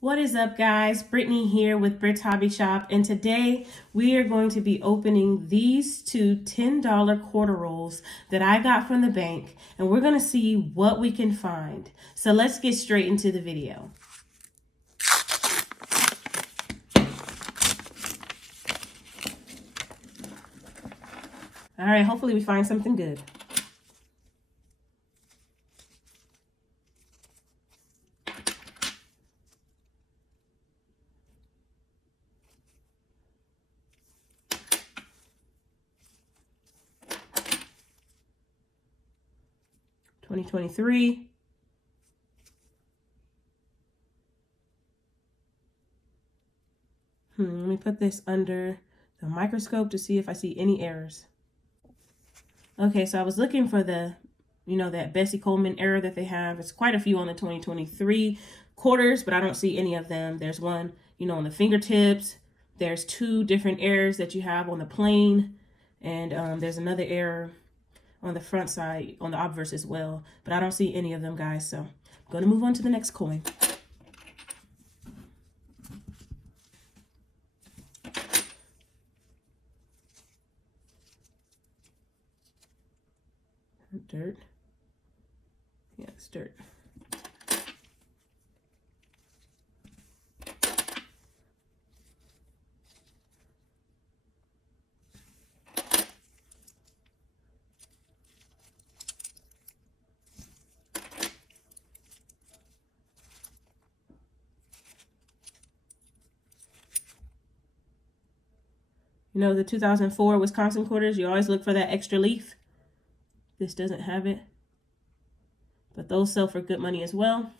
What is up, guys? Brittany here with Brit's Hobby Shop, and today we are going to be opening these two $10 quarter rolls that I got from the bank, and we're going to see what we can find. So let's get straight into the video. All right, hopefully we find something good. $2023. Let me put this under the microscope to see if I see any errors. Okay, so I was looking for the, that Bessie Coleman error that they have. It's quite a few on the 2023 quarters, but I don't see any of them. There's one, on the fingertips. There's two different errors that you have on the plane. And there's another error on the front side, on the obverse as well. But I don't see any of them, guys. So I'm going to move on to the next coin. Dirt. Yeah, it's dirt. The 2004 Wisconsin quarters, you always look for that extra leaf. This doesn't have it, but those sell for good money as well.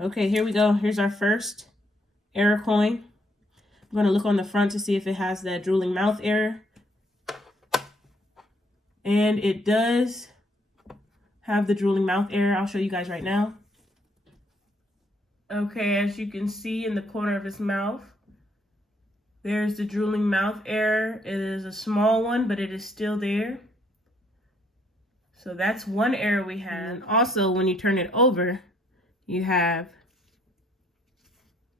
Okay, here we go. Here's our first error coin. I'm going to look on the front to see if it has that drooling mouth error. And it does have the drooling mouth error. I'll show you guys right now. Okay, as you can see in the corner of his mouth, there's the drooling mouth error. It is a small one, but it is still there. So that's one error we have. And also, when you turn it over, you have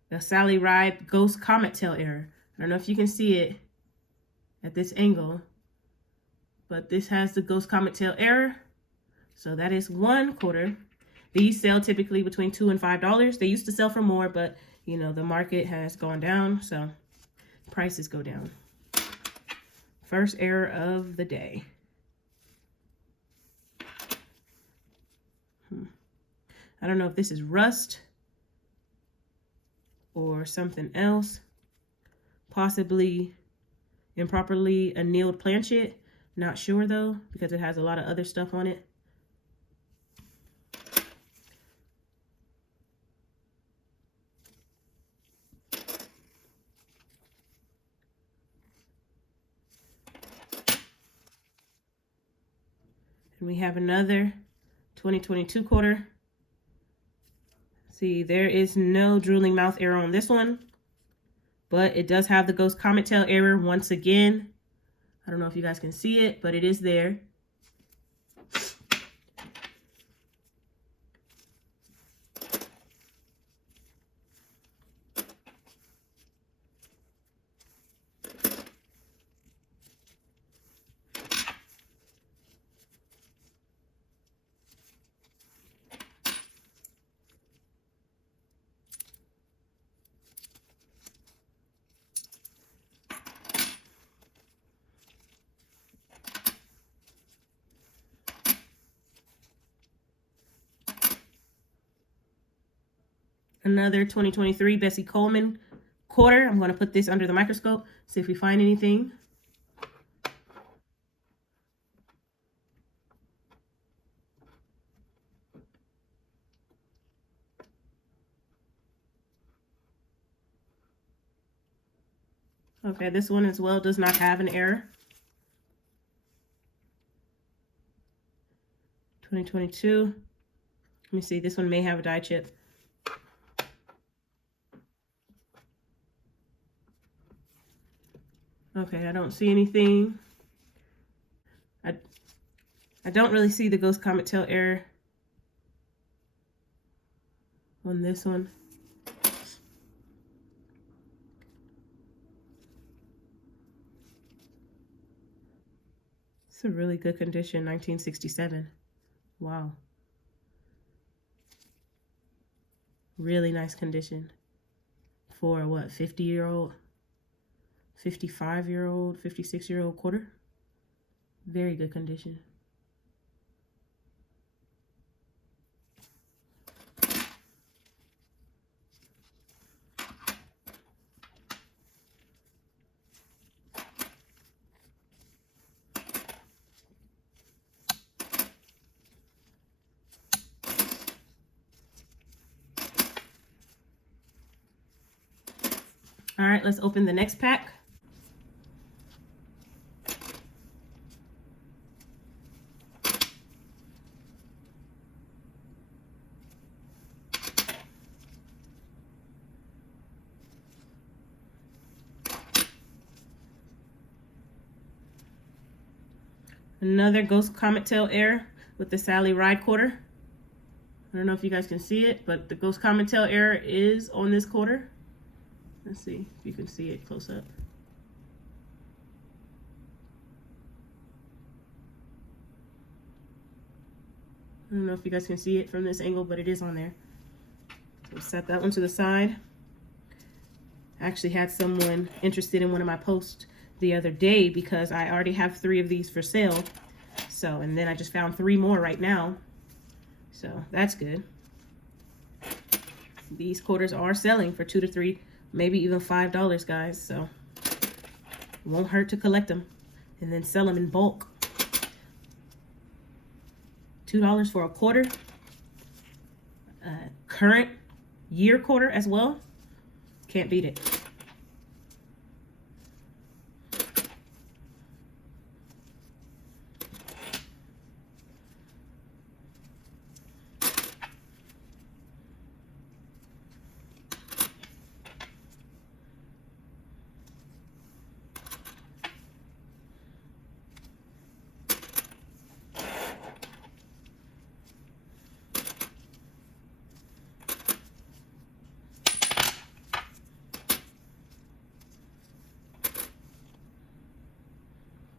the Sally Ride Ghost Comet Tail error. I don't know if you can see it at this angle, but this has the Ghost Comet Tail error. So that is one quarter. These sell typically between $2 and $5. They used to sell for more, but the market has gone down, so prices go down. First error of the day. I don't know if this is rust or something else. Possibly improperly annealed planchet. Not sure though, because it has a lot of other stuff on it. And we have another 2022 quarter. See, there is no drooling mouth error on this one, but it does have the Ghost Comet Tail error once again. I don't know if you guys can see it, but it is there. Another 2023 Bessie Coleman quarter. I'm going to put this under the microscope, see if we find anything. Okay, this one as well does not have an error. 2022. Let me see, this one may have a die chip. Okay, I don't see anything. I don't really see the Ghost Comet Tail error on this one. It's a really good condition, 1967. Wow. Really nice condition for what, 50-year-old, 55-year-old, 56-year-old quarter. Very good condition. All right, let's open the next pack. Another Ghost Comet Tail error with the Sally Ride quarter. I don't know if you guys can see it, but the Ghost Comet Tail error is on this quarter. Let's see if you can see it close up. I don't know if you guys can see it from this angle, but it is on there. So set that one to the side. I actually had someone interested in one of my posts the other day because I already have 3 of these for sale. So, and then I just found 3 more right now. So that's good. These quarters are selling for $2 to $3, maybe even $5, guys. So it won't hurt to collect them and then sell them in bulk. $2 for a quarter. Current year quarter as well. Can't beat it.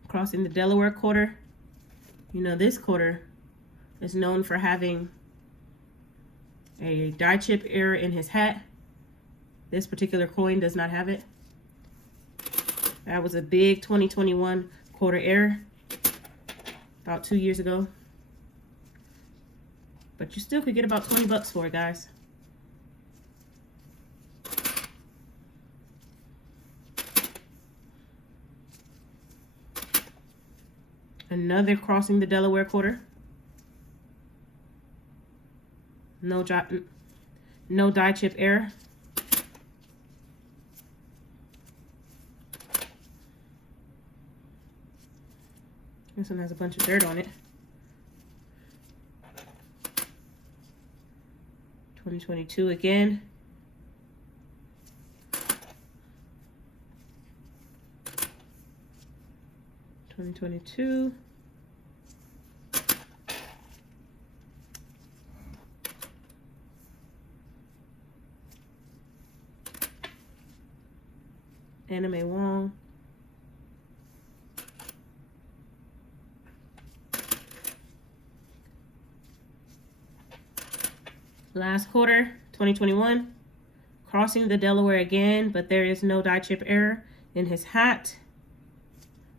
Crossing the Delaware quarter. You know, this quarter is known for having a die chip error in his hat. This particular coin does not have it. That was a big 2021 quarter error about 2 years ago. But you still could get about 20 bucks for it, guys. Another crossing the Delaware quarter. No die chip error. This one has a bunch of dirt on it. 2022 again. $2022. Anime Wong. Last quarter, 2021. Crossing the Delaware again, but there is no die chip error in his hat.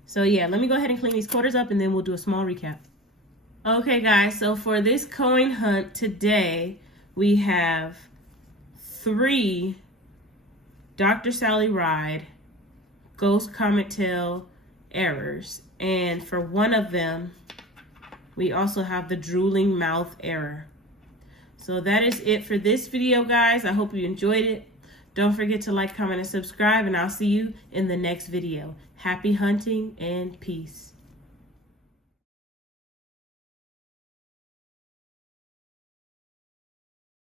So yeah, let me go ahead and clean these quarters up and then we'll do a small recap. Okay guys, so for this coin hunt today, we have 3 Dr. Sally Ride Ghost Comet Tail errors. And for one of them, we also have the drooling mouth error. So that is it for this video, guys. I hope you enjoyed it. Don't forget to like, comment, and subscribe, and I'll see you in the next video. Happy hunting and peace.